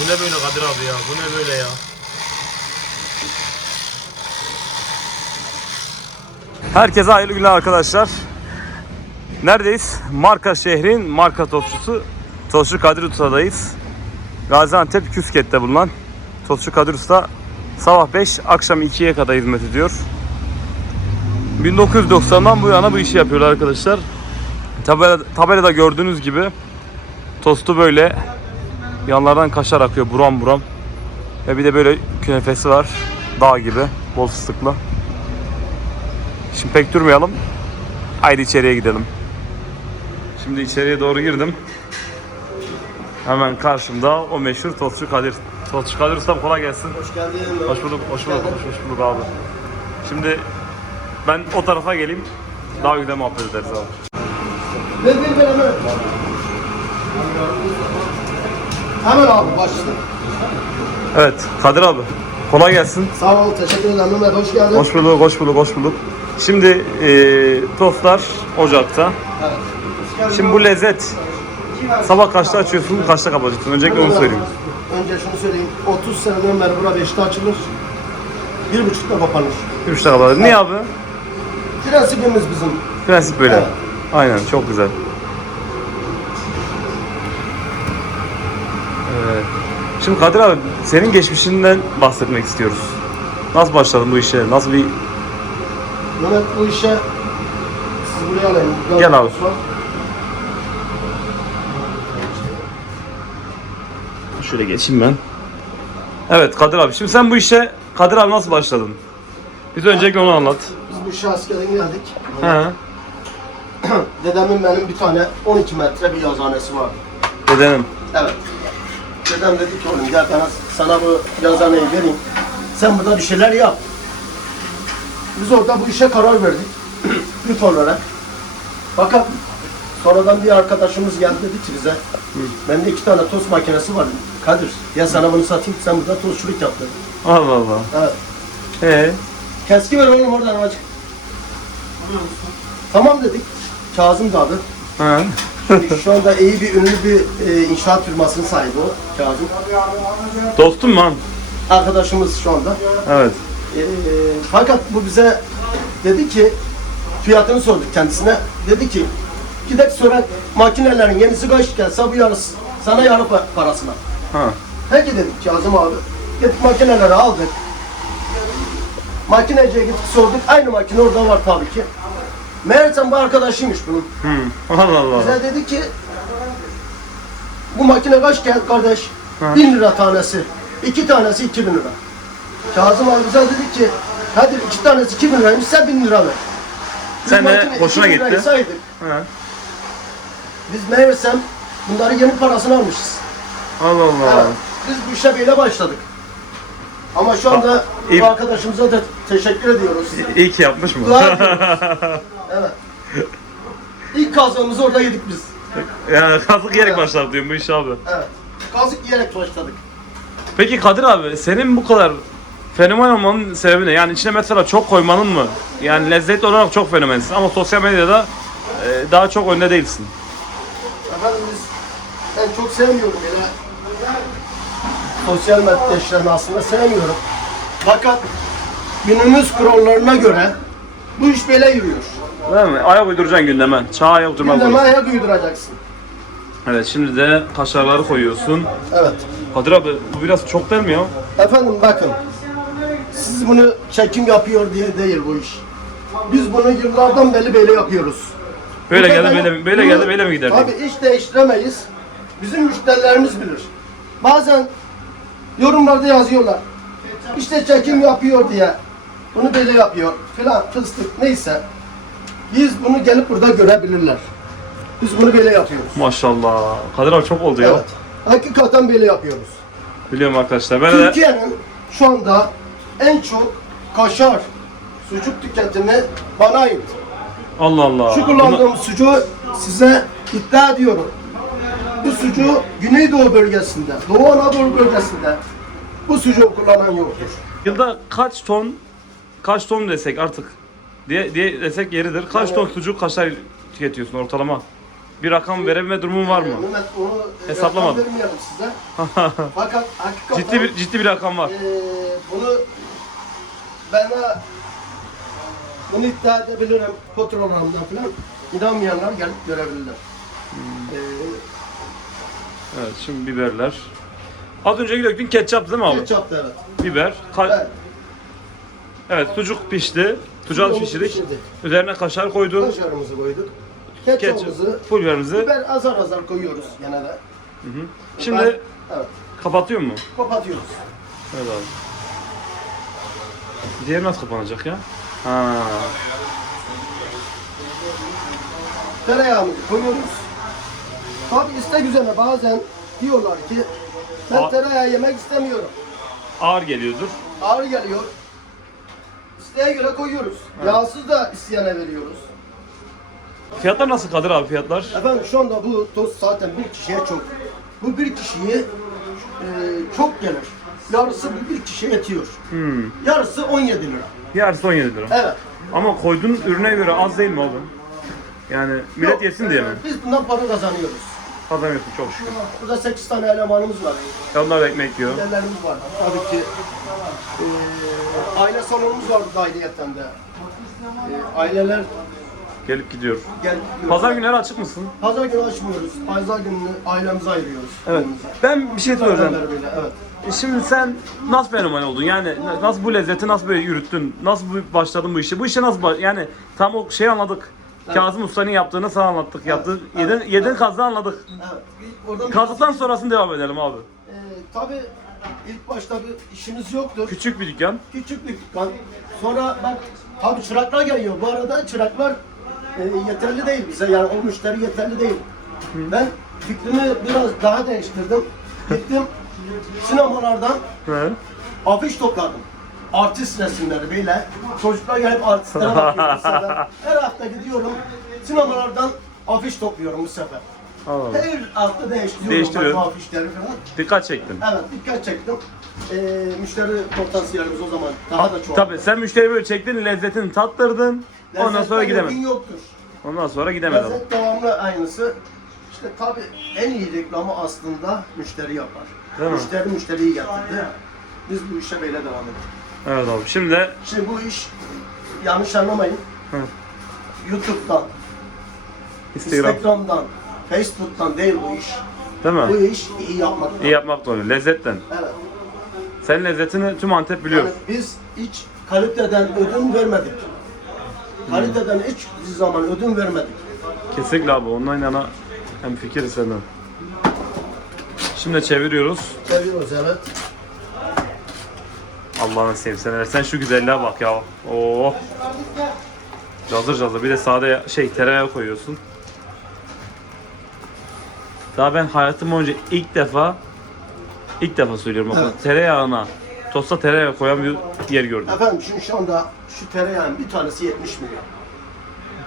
Bu ne böyle Kadir abi ya? Bu ne böyle ya? Herkese hayırlı günler arkadaşlar. Neredeyiz? Marka şehrin marka tostçusu Tostçu Kadir Usta'dayız. Gaziantep Küsket'te bulunan Tostçu Kadir Usta sabah 5 akşam 2'ye kadar hizmet ediyor. 1990'dan bu yana bu işi yapıyorlar arkadaşlar. Tabela, tabelada gördüğünüz gibi tostu böyle yanlardan kaşar akıyor buram buram. Ve bir de böyle künefesi var. Dağ gibi. Bol fıstıklı. Şimdi pek durmayalım. Haydi içeriye gidelim. Şimdi içeriye doğru girdim. Hemen karşımda o meşhur Tostçu Kadir. Tostçu Kadir Ustam kolay gelsin. Hoş geldin. Hoş bulduk, hoş bulduk, hoş, hoş bulduk abi. Şimdi ben o tarafa geleyim. Daha güzel muhabbet ederiz abi. Ne diyeyim ben hemen? Hemen abi başladım. Evet, Kadir abi. Kolay gelsin. Sağ ol, teşekkür ederim Mehmet, hoş geldin. Hoş bulduk, hoş bulduk, hoş bulduk. Şimdi eee tostlar ocakta. Evet. Şimdi bu lezzet sabah kaçta açıyorsun, kaçta kapatıyorsun? Öncelikle onu söyleyeyim. Önce şunu söyleyeyim, 30 seneden beri bura 5'te açılır. Bir buçukta kapanır. Bir buçukta kapatıyorsun. Niye abi? Prensibimiz bizim. Prensip böyle. Evet. Aynen, çok güzel. Şimdi Kadir abi, senin geçmişinden bahsetmek istiyoruz. Nasıl başladın bu işe? Nasıl bir Mehmet bu işe siz buraya alayım. Gel abi. Şöyle geçeyim ben. Evet Kadir abi. Şimdi sen bu işe Kadir abi nasıl başladın? Biz öncelikle onu anlat. Biz bu işe askerden geldik. He. Dedemin benim bir tane 12 metre bir yazıhanesi vardı. Dedenim. Evet. Dedem dedi ki oğlum gel ben sana bu yazıhaneyi vereyim. Sen burada bir şeyler yap. Biz orada bu işe karar verdik. Grup olarak. Fakat sonradan bir arkadaşımız geldi dedi ki bize bende iki tane tost makinesi var. Kadir ya sana bunu satayım sen burada tostçuluk yap dedi. Allah Allah. Evet. Ee, Keski ver oğlum oradan acık. Tamam dedik. Kazım da adı. he. Şu anda iyi bir ünlü bir e, inşaat firmasının sahibi o Kazım. Dostum mu? Arkadaşımız şu anda. Evet. E, fakat bu bize dedi ki fiyatını sorduk kendisine. Dedi ki gidek sonra makinelerin yenisi kaç gelse bu yarısı sana yarı pa- parasına. Ha. Peki dedik Kazım abi. Gittik makineleri aldık. Makineciye gittik sorduk. Aynı makine orada var tabii ki. Meğersem bu arkadaşıymış bunun. Hı. Allah Allah. Bize dedi ki bu makine kaç gel kardeş? Ha. Bin lira tanesi. İki tanesi iki bin lira. Kazım abi bize dedi ki hadi iki tanesi iki bin liraymış sen bin lira ver. Biz Sen de makine hoşuna iki bin lirayı gitti. saydık. He. Biz meğersem bunları yeni parasını almışız. Allah Allah. Evet. Biz bu işe böyle başladık. Ama şu anda iyi. bu arkadaşımıza da teşekkür ediyoruz. İyi ki yapmış mı? Evet. İlk kazığımızı orada yedik biz. yani kazık yerek Evet. başladı diyorum bu iş abi. Evet. Kazık yiyerek başladık. Peki Kadir abi senin bu kadar fenomen olmanın sebebi ne? Yani içine mesela çok koymanın mı? Yani lezzet olarak çok fenomensin ama sosyal medyada e, daha çok önde değilsin. Efendim biz ben çok sevmiyorum böyle sosyal medya işlerini aslında sevmiyorum. Fakat günümüz kurallarına göre bu iş böyle yürüyor. Değil mi? Ayak uyduracaksın gündeme. Çağa ayak uydurmak Gündeme lazım. ayak uyduracaksın. Evet şimdi de kaşarları koyuyorsun. Evet. Kadir abi bu biraz çok değil mi ya? Efendim bakın. Siz bunu çekim yapıyor diye değil bu iş. Biz bunu yıllardan beri böyle yapıyoruz. Böyle geldi ben- böyle, böyle geldi böyle mi gider? Tabii iş değiştiremeyiz. Bizim müşterilerimiz bilir. Bazen yorumlarda yazıyorlar. İşte çekim yapıyor diye. Bunu böyle yapıyor filan fıstık neyse. Biz bunu gelip burada görebilirler. Biz bunu böyle yapıyoruz. Maşallah. Kadir abi çok oldu ya. Evet. Hakikaten böyle yapıyoruz. Biliyorum arkadaşlar. Ben de Türkiye'nin şu anda en çok kaşar, sucuk tüketimi bana ait. Allah Allah. Şu kullandığım sucuğu size iddia ediyorum. Bu sucuğu Güneydoğu bölgesinde, Doğu Anadolu bölgesinde bu sucuğu kullanan yoktur. Yılda kaç ton kaç ton desek artık diye, diye desek yeridir. Kaç ton sucuk kaşar tüketiyorsun ortalama? Bir rakam verebilme durumun var mı? Mehmet onu e, Hesaplamadım. rakam vermeyelim size. Fakat hakikaten ciddi bir ciddi bir rakam var. e, bunu bana bunu iddia edebilirim fotoğraflarımdan falan. İnanmayanlar gelip görebilirler. Hmm. Evet şimdi biberler. Az önceki döktüğün ketçap değil mi abi? ketçap da evet. Biber. Ka- Evet. evet sucuk pişti. Sucuğu Sucuğu pişirdik. pişirdik. Üzerine kaşar koyduk. Kaşarımızı koyduk. Ketçap, Ketçapımızı pul biberimizi. biber azar azar koyuyoruz gene de. Şimdi Ben- evet, kapatıyor mu? kapatıyoruz. Evet abi. Diğer nasıl kapanacak ya? Ha. Tereyağımızı koyuyoruz. Tabi istek üzerine bazen diyorlar ki ben Aa. tereyağı yemek istemiyorum. Ağır geliyordur. Ağır geliyor. İsteğe göre koyuyoruz. Yağsız da isteyene veriyoruz. Fiyatlar nasıl Kadir abi fiyatlar? Efendim şu anda bu tost zaten bir kişiye çok. Bu bir kişiye e, çok gelir. Yarısı bu bir kişiye yetiyor. Hmm. Yarısı 17 lira. Yarısı 17 lira. Evet. Ama koyduğun ürüne göre az değil mi oğlum? Yani millet Yok, yesin diye mi? Biz bundan para kazanıyoruz. Kazanıyorsun çok şükür. Burada 8 tane elemanımız var. Ya onlar da ekmek yiyor. Giderlerimiz var. Tabii ki e, aile salonumuz var burada ayrıyeten de. E, aileler Gelip gidiyor. gel Pazar günleri açık mısın? Pazar günü açmıyoruz. Pazar gününü ailemize ayırıyoruz. Evet. Ben bir şey soracağım. Beraber böyle, evet. E Şimdi sen nasıl fenomen oldun? Yani nasıl bu lezzeti nasıl böyle yürüttün? Nasıl bu, başladın bu işe? Bu işe nasıl baş... Yani tam o şeyi anladık. Kazım Usta'nın yaptığını sana anlattık. Yaptı, evet, yedin, yedin kazı anladık. Evet. Oradan Kazdıktan sonrasını devam edelim abi. e, tabii ilk başta bir işimiz yoktur. Küçük bir dükkan. Küçük bir dükkan. Sonra bak tabii çıraklar geliyor. Bu arada çıraklar e, yeterli değil bize. Yani o müşteri yeterli değil. Ben fikrimi biraz daha değiştirdim. Gittim sinemalardan He. afiş topladım. Artist resimleri böyle. Çocuklar gelip artistlere bakıyor bu sefer. Her hafta gidiyorum sinemalardan afiş topluyorum bu sefer. Allah. Her hafta değiştiriyorum Değiştiriyor. bak bu afişleri falan. Dikkat çektin. Evet dikkat çektim. Ee, müşteri potansiyelimiz o zaman daha da çok. Tabii sen müşteri böyle çektin, lezzetini tattırdın. Ondan sonra gidemedin. yoktur. Ondan sonra gidemedin. Lezzet devamlı aynısı. İşte tabii en iyi reklamı aslında müşteri yapar. Değil mi? müşteri müşteriyi getirdi. Biz bu işe böyle devam edelim. Evet abi. Şimdi de Şimdi bu iş yanlış anlamayın. Hı. YouTube'dan, Instagram. Instagram'dan, Facebook'tan değil bu iş. Değil Bu mi? iş iyi yapmak. İyi yapmak öyle. Lezzetten. Evet. Senin lezzetini tüm Antep biliyor. Yani biz hiç kaliteden ödün vermedik. Kaliteden hiç zaman ödün vermedik. Kesinlikle abi. Ondan yana hem fikir senden. Şimdi çeviriyoruz. Seviyoruz evet. Allah'ını sevsen. Sen şu güzelliğe bak ya. Oo. Cazır cazır. Bir de sade şey tereyağı koyuyorsun. Daha ben hayatım boyunca ilk defa ilk defa söylüyorum Evet. tereyağına tosta tereyağı koyan bir yer gördüm. Efendim şimdi şu anda şu tereyağın bir tanesi 70 milyon.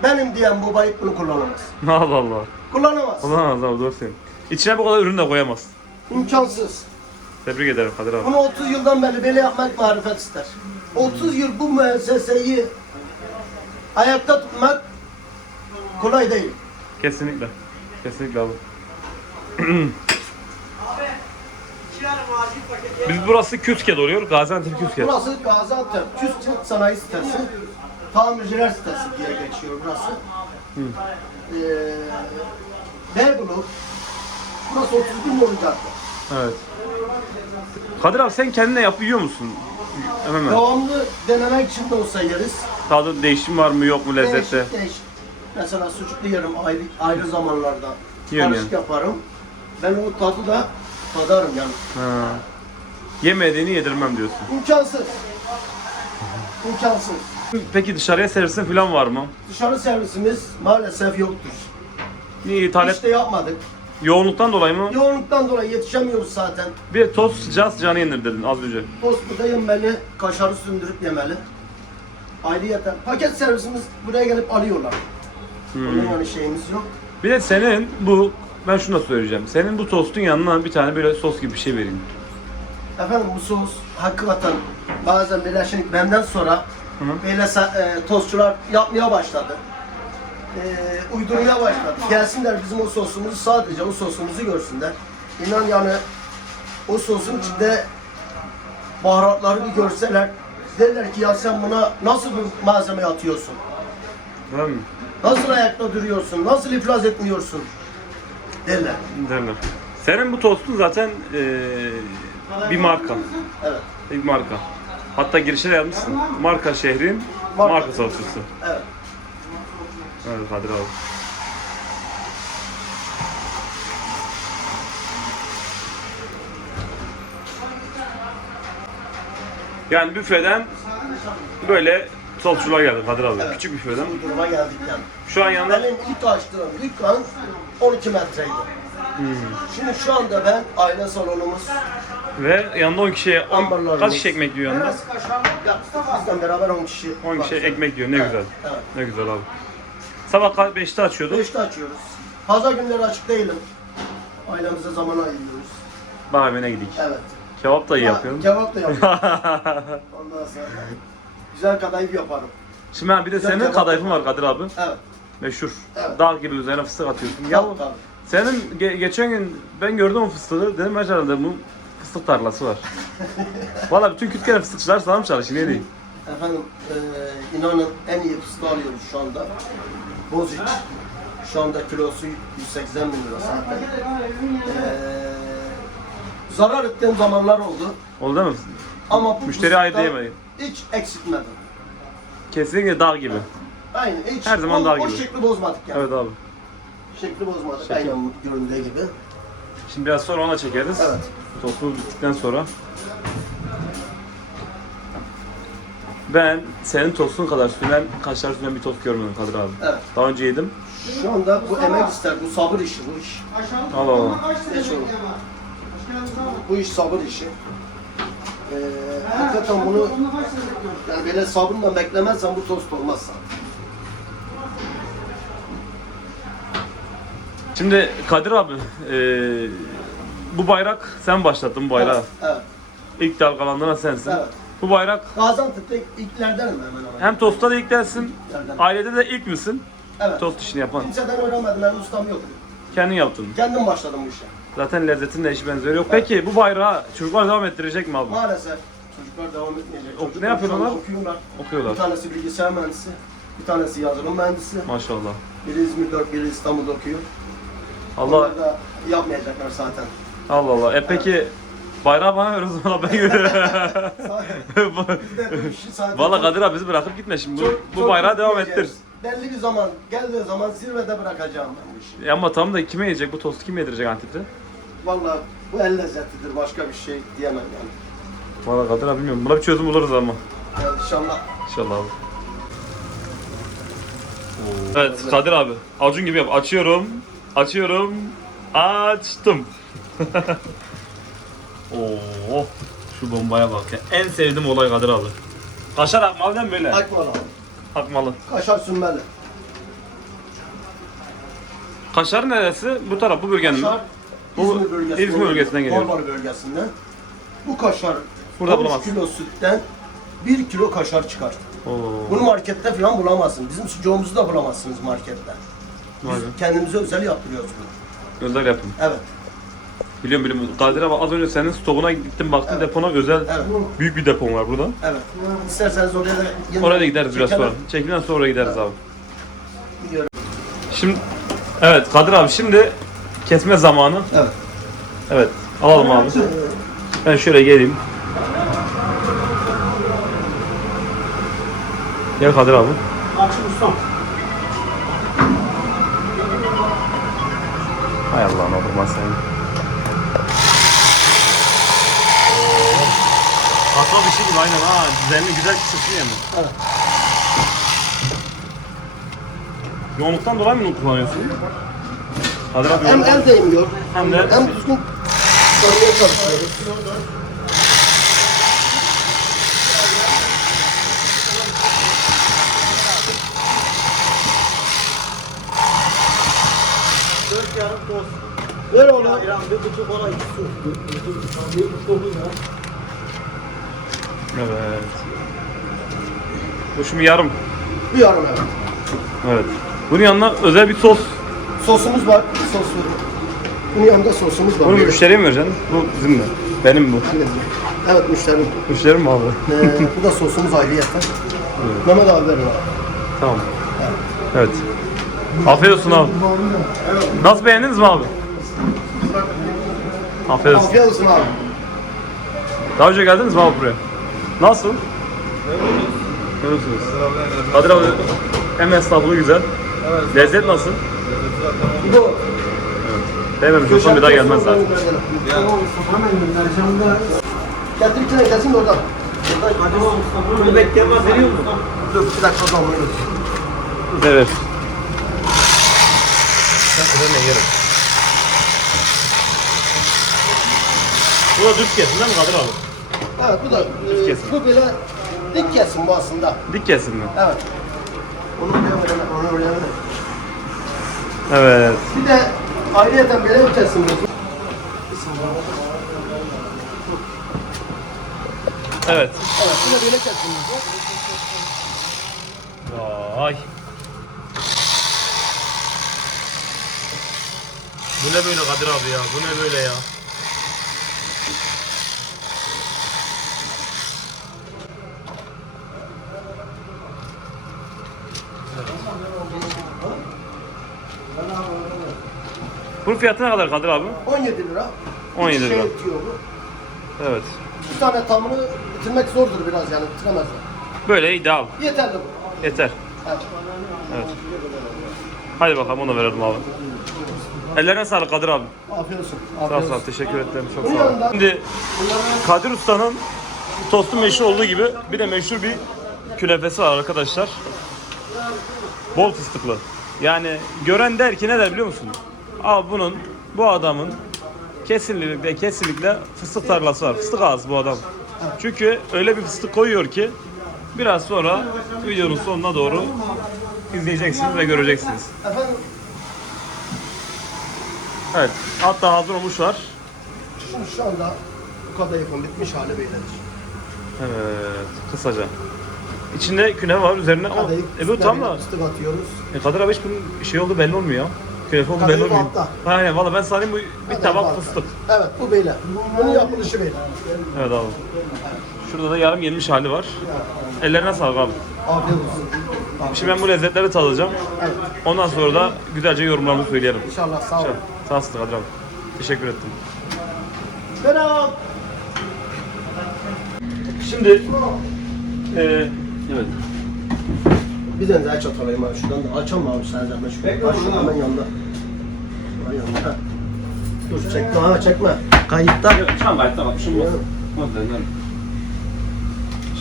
Benim diyen bu bayık bunu kullanamaz. Allah Allah. Kullanamaz. Olamaz abi doğru söylüyorsun. İçine bu kadar ürün de koyamaz. İmkansız. Tebrik ederim Kadir abi. Bunu 30 yıldan beri böyle yapmak marifet ister. 30 yıl bu müesseseyi ayakta tutmak kolay değil. Kesinlikle. Kesinlikle abi. Biz burası Kütke oluyor. Gaziantep Kütke. Burası Gaziantep Küçük Sanayi Sitesi, Tamirciler Sitesi diye geçiyor burası. Ee, Beybulu, burası 30 bin olacak. Evet. Kadir abi sen kendine yapıyor musun? Hemen hemen. Devamlı denemek için de olsa yeriz. Tadı değişim var mı yok mu lezzette? Değişik değişik. Mesela sucuklu yerim ayrı, ayrı zamanlarda. Yiyorum Karışık yaparım. Ben o tadı da tadarım yani. Ha. Yemediğini yedirmem diyorsun. İmkansız. İmkansız. Peki dışarıya servisin falan var mı? Dışarı servisimiz maalesef yoktur. Niye talep Hiç de yapmadık. Yoğunluktan dolayı mı? Yoğunluktan dolayı yetişemiyoruz zaten. Bir tost sıcağı sıcağına yenir dedin az önce. Tost burada yemeli, kaşarı sündürüp yemeli. Ayrıyeten paket servisimiz buraya gelip alıyorlar. Hmm. Onun yani şeyimiz yok. Bir de senin bu ben şunu da söyleyeceğim. Senin bu tostun yanına bir tane böyle sos gibi bir şey vereyim. Efendim bu sos hakikaten bazen böyle şimdi benden sonra Hı böyle e, tostçular yapmaya başladı. E, uydurmaya başladık. Gelsinler bizim o sosumuzu sadece o sosumuzu görsünler. İnan yani o sosun içinde baharatları bir görseler derler ki ya sen buna nasıl bir malzeme atıyorsun? Değil mi? Nasıl ayakta duruyorsun? Nasıl iflas etmiyorsun? Derler. Derler. Senin bu tostun zaten eee, bir marka. Evet. Bir marka. Hatta girişe de yazmışsın. Marka şehrin Marka. marka, soslusu. Evet. Evet Kadir abi. Yani büfeden böyle tostçuluğa geldik Kadir abi. Evet. Küçük büfeden. Bu duruma geldik yani. Şu an yanında Benim ilk açtığım dükkan 12 metreydi. Şimdi şu anda ben aile salonumuz ve yanında 10 kişiye 10, Ambarlarımız. kaç kişi ekmek yiyor yanında? Bizden beraber 10 kişi 10 var. kişi ekmek yiyor. Ne Evet, güzel. Evet. Ne güzel abi. Sabah 5'te açıyorduk. 5'te açıyoruz. Pazar günleri açık değilim. Ailemize zaman ayırıyoruz. Bahane gidik. Evet. Kebap da iyi yapıyorum. Kebap da yapıyorum. Ondan sonra güzel kadayıf yaparım. Şimdi ha, bir de senin kebap kadayıfın var Kadir abi. Evet. Meşhur. Evet. Dağ gibi üzerine fıstık atıyorsun. Ya Tabii, tabii. senin ge- geçen gün ben gördüm o fıstığı. Dedim herhalde bu fıstık tarlası var. Valla bütün Kütkene fıstıkçılar sana mı çalışıyor? Ne diyeyim? Efendim eee inanın en iyi fıstığı alıyoruz şu anda. Bozic. Şu anda kilosu 180 bin lira zaten. Eee zarar ettiğim zamanlar oldu. Oldu mi? Ama bu Müşteri ayırt fıstıktan. Hiç eksiltmedim. Kesinlikle dağ gibi. Aynen hiç Her zaman o, daha o gibi. şekli bozmadık yani. Evet abi. Şekli bozmadık. Şekil. Aynen göründüğü gibi. Şimdi biraz sonra ona çekeriz. Evet. Tostumuz bittikten sonra. Ben senin tostun kadar süren, kaşar süren bir tost görmedim Kadir abi. Evet. Daha önce yedim. Şu anda bu emek ister, bu sabır işi bu iş. Allah Allah. Geç oğlum. Bu iş sabır işi. Ee, hakikaten bunu yani böyle sabırla beklemezsen bu tost olmaz sana. Şimdi Kadir abi, eee, bu bayrak sen başlattın bu bayrağı. Evet, evet. İlk dalgalandıran sensin. Evet. Bu bayrak Gaziantep'te ilklerdenim hemen hemen. hem tostta da ilk dersin, İlklerden. ailede de ilk misin? Evet. Tost işini yapan. Kimseden öğrenmedim, benim ustam yok. Kendin yaptın. Kendim başladım bu işe. Zaten lezzetin de eşi benzeri yok. Peki bu bayrağı çocuklar devam ettirecek mi abi? Maalesef çocuklar devam etmeyecek. Ok- Çocuklar ne yapıyorlar? şu anda Okuyorlar. Okuyorlar. Bir tanesi bilgisayar mühendisi, bir tanesi yazılım mühendisi. Maşallah. Biri İzmir'de, biri İstanbul'da okuyor. Allah Onlar da yapmayacaklar zaten. Allah Allah. E peki bayrağı bana ver o zaman ben Valla Kadir abi bizi bırakıp gitme şimdi. Bu, çok- bu çok bayrağı devam ettir. gitmeyeceğiz. Belli bir zaman, geldiği zaman zirvede bırakacağım ben bu işi. E ama tam da kime yiyecek bu tostu kim yedirecek Antep'te? Vallahi bu el lezzetidir, başka bir şey diyemem yani. Valla Kadir abi bilmiyorum. Buna bir çözüm buluruz ama. yani inşallah. İnşallah abi. Evet Kadir abi. Acun gibi yap. Açıyorum. Açıyorum. Açtım. Oo. Şu bombaya bak ya. En sevdiğim olay Kadir abi. Kaşar akmalı değil mi böyle? Akmalı. Akmalı. Kaşar sünmeli. Kaşar neresi? Bu taraf, bu bölgenin mi? Kaşar Bu İzmir bölgesinden, İzmir bölgesinden geliyor. Marmara bölgesinden. Bu kaşar Burada 13 bulamazsın. kilo sütten 1 kilo kaşar çıkar. Oo. Bunu markette falan bulamazsın. Bizim sucuğumuzu da bulamazsınız markette. Vay be. Biz kendimize özel yaptırıyoruz bunu. Özel yapım. Evet. Biliyorum biliyorum. Kadir abi az önce senin stokuna gittim baktım Evet. depona özel Evet. büyük bir depon var burada. Evet. İsterseniz oraya da yine- Oraya da gideriz biraz Çekelim. sonra. Çekilen sonra gideriz abi. Gidiyorum. Şimdi evet Kadir abi şimdi kesme zamanı. Evet. Evet. Alalım abi. Ben şöyle geleyim. Gel Kadir abi. Akşam ustam. Hay Allah'ım oturma sen. Hatta bir şey gibi aynen ha. Düzenli güzel kısıtlı yani. Evet. Yoğunluktan dolayı mı kullanıyorsun? Kadir abi Hem yoğunluktan- el değmiyor. Hem de- Hem düzgün sarmaya çalışıyoruz. Dört yarım toz. Ver oğlum. Ayran, bir buçuk kola, iki su. Bir buçuk ya. Evet. Bu şimdi yarım. Bir yarım evet. Evet. Bunun yanına özel bir sos. Sosumuz var. Sos Bunun yanında sosumuz var. Bunu Böyle. müşteriye mi vereceksin? Bu bizim mi? Benim bu. Annem. Evet müşterim. Müşterim mi abi? Ee, bu da sosumuz ayrıyetten. Mehmet abi verin abi. Tamam. Evet. Afiyet olsun abi. Nasıl beğendiniz mi abi? Afiyet olsun. Afiyet olsun abi. Daha önce geldiniz mi abi buraya? Nasıl? Görüyorsunuz. Kadir abi hem esnaflığı güzel. Lezzet nasıl? Bu. Değmemiş olsam bir daha gelmez zaten. Getir bir tane kesin de oradan. Bunu bekleyemez veriyor musun? Dur bir dakika. Evet. Bu da düz kesin değil mi Kadir abi? Evet bu da e, kesim. bu böyle dik kesim bu aslında. Dik kesin mi? Evet. Onu oraya verelim, onu oraya verelim. Evet. Bir de ayrıyeten böyle bir kesim bu. Evet. Evet, bu da böyle kesimimiz var. Vay. Bu ne böyle Kadir abi ya? Bu ne böyle ya? Bunun fiyatı ne kadar Kadir abi? 17 lira. 17 İki lira. Şey bitiyor bu. Evet. Bir tane tamını bitirmek zordur biraz yani bitiremezler. Böyle ideal. Yeterli bu. Yeter. Evet. Evet. Hadi bakalım onu verelim abi. Ellerine sağlık Kadir abi. Afiyet olsun. Sağ ol, sağ ol. Teşekkür ederim. Çok sağ ol. Şimdi Kadir Usta'nın tostu meşhur olduğu gibi bir de meşhur bir künefesi var arkadaşlar. Bol fıstıklı. Yani gören der ki ne der biliyor musun? Abi bunun, bu adamın kesinlikle kesinlikle fıstık tarlası var. Fıstık ağzı bu adam. Çünkü öyle bir fıstık koyuyor ki biraz sonra videonun sonuna doğru izleyeceksiniz ve göreceksiniz. Evet. Hatta hazır olmuş var. şimdi şu anda bu kadar yakın bitmiş hali beyler. Evet, kısaca. İçinde künefe var üzerine. Kadayıf, e bu tam da. Fıstık atıyoruz. E Kadir abi hiç bunun şey oldu belli olmuyor ya. Kadayıf belli olmuyor. altta. Aynen valla ben sanayım bu bir Kadayıf tabak altta. fıstık. Evet bu beyler. Bunun yapılışı beyler. Evet abi. Şurada da yarım yenmiş hali var. Ellerine sağlık abi. Afiyet olsun. Şimdi ben bu lezzetleri tadacağım. Evet. Ondan sonra da güzelce yorumlarımı söyleyelim. İnşallah sağ olun. Sağ olasın Kadir abi. Teşekkür ettim. Selam. Şimdi e, evet. Bir tane daha çat alayım abi şuradan da açalım abi sen zahmet şuradan. Ha şuradan hemen yanında. Dur çekme ha çekme. Kayıtta. Tamam gayet tamam. Şimdi. Hadi denelim.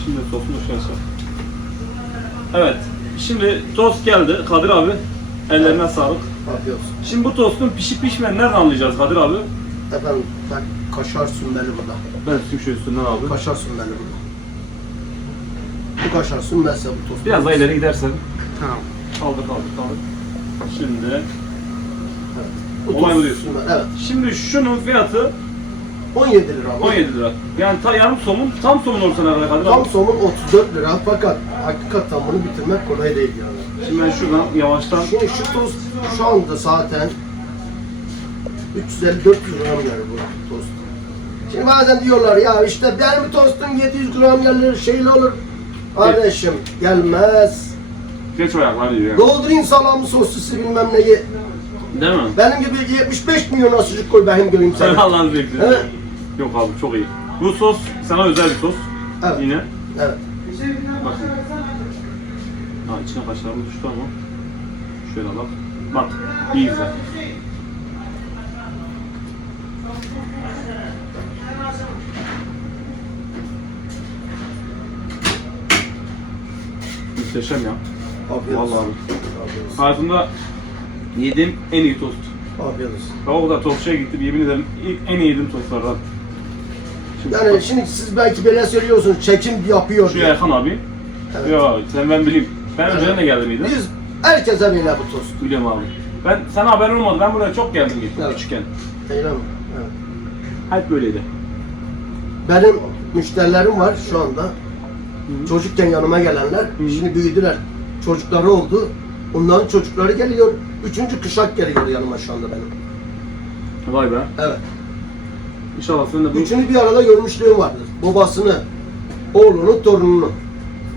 Şimdi sosunu şöyle sor. Evet. Şimdi tost geldi Kadir abi. Ellerine sağlık. Afiyet olsun. Şimdi bu tostun pişip pişmeyen nereden anlayacağız Kadir abi? Efendim bak kaşar sünmeli burada. Ben tutayım şöyle üstünden abi. Kaşar sünmeli burada. Bu kaşar sünmezse bu tost. Biraz daha ileri gidersen. Tamam. Kaldır kaldır kaldır. Şimdi. Olay mı diyorsun? Evet. Şimdi şunun fiyatı 17 lira. 17 lira. Yani ta yarım somun, tam somun olsa ne kadar Kadir Tam abi? somun 34 lira fakat hakikaten bunu bitirmek kolay değil yani. Şimdi ben şuradan yavaştan Şimdi şu tost şu anda zaten 350-400 gram gelir bu tost. Şimdi bazen diyorlar ya işte benim tostum 700 gram gelir şeyli olur. Kardeşim gelmez. geç o ayakları diyor. Doldurayım salamı sosisi bilmem neyi. Değil mi? Benim gibi 75 milyon asıcık koy benim göreyim Sen seni. Allah'ını bekliyorsun. Evet. Yok abi çok iyi. Bu sos sana özel bir sos. Evet. Yine. Evet. Bakın. Ha içine kaşarımız düştü ama. Şöyle bak. Bak. iyi izle. Muhteşem ya. Afiyet olsun. Vallahi abi. Afiyet olsun. Hayatımda yediğim en iyi tost. Afiyet olsun. Ben o kadar tostçuya gittim yemin ederim ilk en iyi yediğim tostlardan. Şimdi Yani şimdi siz belki böyle söylüyorsunuz çekim yapıyor Şu diye. Erkan abi. Evet. Ya sen ben bileyim. Ben önceden de geldim miydi? Biz herkese böyle bu tost. Biliyorum abi. Ben sana haberin olmadı. Ben buraya çok geldim gittim Evet. küçükken. Mi? Evet. Hep böyleydi. Benim müşterilerim var şu anda. Çocukken yanıma gelenler, şimdi büyüdüler. Çocukları oldu. Onların çocukları geliyor. Üçüncü kışak geliyor yanıma şu anda benim. Vay be. Evet. İnşallah sen de bu... Üçünü bir arada görmüşlüğüm vardır. Babasını, oğlunu, torununu.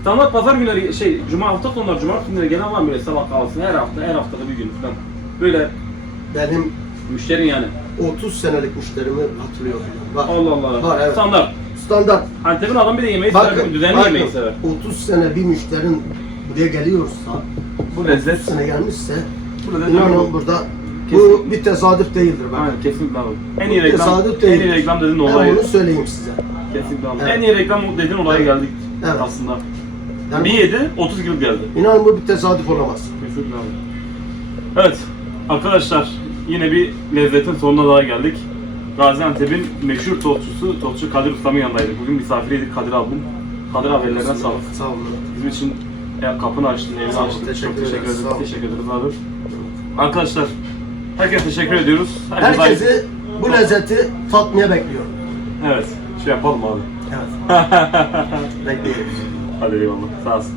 Standart pazar günleri şey, cuma hafta sonları, cuma günleri gelen var mı böyle sabah kahvaltısı her hafta, her haftada bir gün falan. Böyle Benim müşterin yani. 30 senelik müşterimi hatırlıyorum. Var. Allah Allah. Var, evet. Standart. Standart. Antep'in adam bir de yemeği sever, Bakın, düzenli bakın, yemeği sever. 30 sene bir müşterin buraya geliyorsa, Bu lezzet. 30 sene gelmişse, Bu lezzet inanın bu. burada Kesin. bu bir tesadüf değildir. Bak. Aynen kesinlikle abi. En iyi Bu reklam, tesadüf en değil. iyi reklam dediğin Ben olayı. bunu söyleyeyim size. Kesinlikle abi. Evet. En iyi reklam dediğin olaya geldik Evet. aslında. Yani bir yedi, 30 yıl geldi. İnanın bu bir tesadüf olamaz. Kesinlikle abi. Evet arkadaşlar yine bir lezzetin sonuna daha geldik. Gaziantep'in meşhur tostçusu, tostçu Kadir Ustam'ın yanındaydık. Bugün misafiriydik Kadir abim. Kadir abi ellerine sağlık. Sağ olun. Bizim için ya, kapını açtın, ol, açtın. teşekkür Çok teşekkür ederiz, ederiz. sağ. Teşekkür ederiz abi. Arkadaşlar herkese teşekkür ediyoruz. Herkes- Herkesi bu lezzeti tatmaya bekliyorum. Evet, şey yapalım abi. Evet. Bekliyoruz. Hadi eyvallah. Sağ olsun.